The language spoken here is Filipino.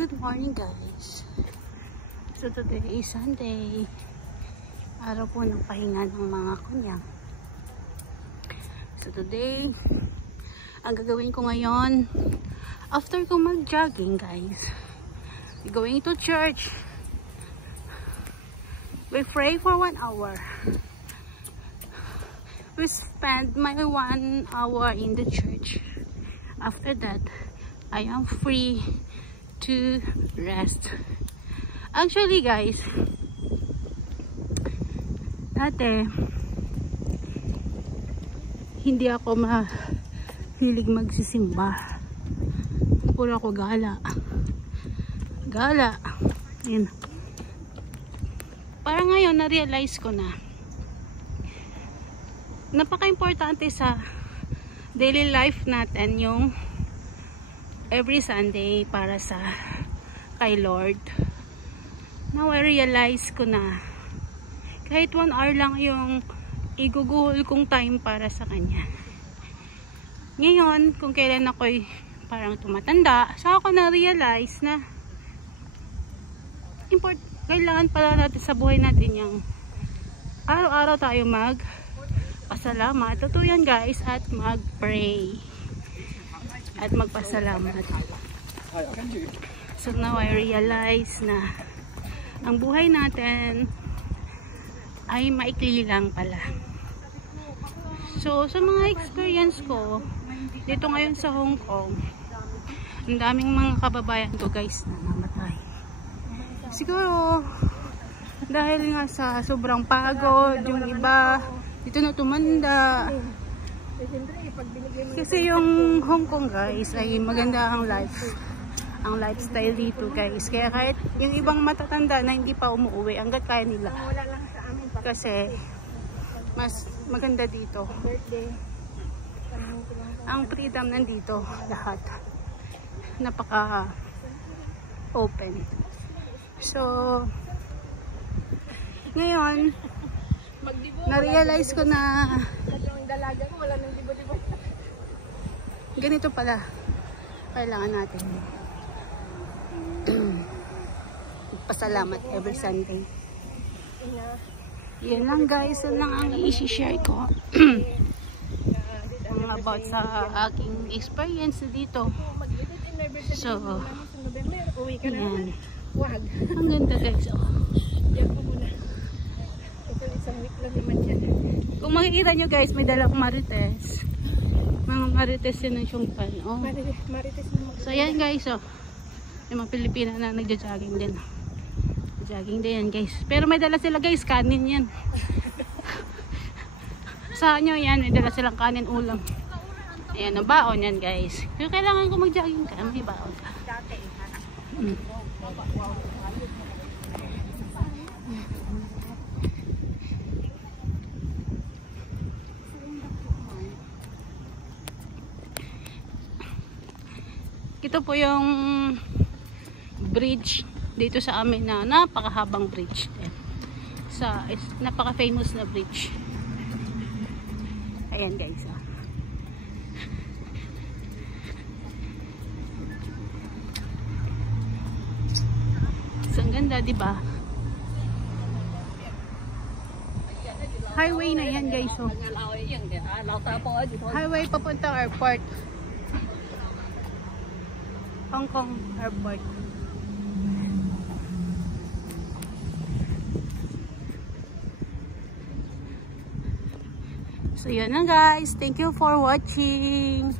Good morning guys. So today is Sunday. Araw po ng pahinga ng mga kunyang. So today, ang gagawin ko ngayon, after ko mag-jogging guys, we're going to church. We pray for 1 hour. We spend my 1 hour in the church. After that, I am free to rest. Actually guys, dati hindi ako mahilig magsisimba. Puro ako gala. Yun. Parang ngayon na-realize ko na napaka-importante sa daily life natin yung every Sunday para sa kay Lord. Now I realize ko na kahit 1 hour lang yung iguguhol kong time para sa Kanya. Ngayon, kung kailan ako'y parang tumatanda, so ako na-realize na kailangan pala natin sa buhay natin yung araw-araw tayo pasalamat. Totoo yan guys, at mag-pray at magpasalamat. So now I realize na ang buhay natin ay maikli lang pala. So sa mga experience ko dito ngayon sa Hong Kong, ang daming mga kababayan ko guys na namatay. Siguro dahil nga sa sobrang pagod, yung iba dito na tumanda. Kasi yung Hong Kong guys ay maganda ang lifestyle dito guys. Kaya kahit yung ibang matatanda na hindi pa umuwi, hanggat kaya nila. Kasi mas maganda dito. Ang freedom nandito lahat. Napaka open. So ngayon na-realize ko na ganito pala kailangan natin pasalamat every Sunday. Yan lang guys, yan lang ang i-share ko about sa aking experience dito. So yan, ang ganda guys. Kung makikita nyo guys, may dalang marites. Mga marites yun ng syungpan. Oh. So yan guys, oh. Yung mga Pilipina na nagja-jogging din. Jogging din yan guys. Pero may dala sila guys, kanin yan. Sa nyo yan, may dala silang kanin ulam. Ayan, ang baon yan guys. Kung kailangan ko mag-jogging ka, may baon ka. Ito po yung bridge dito sa amin na napakahabang bridge. Napaka-famous na bridge. Ayan guys. So, ang ganda, diba? Highway na yan guys. So, highway papuntang airport. Hong Kong Airport. So yun na guys. Thank you for watching.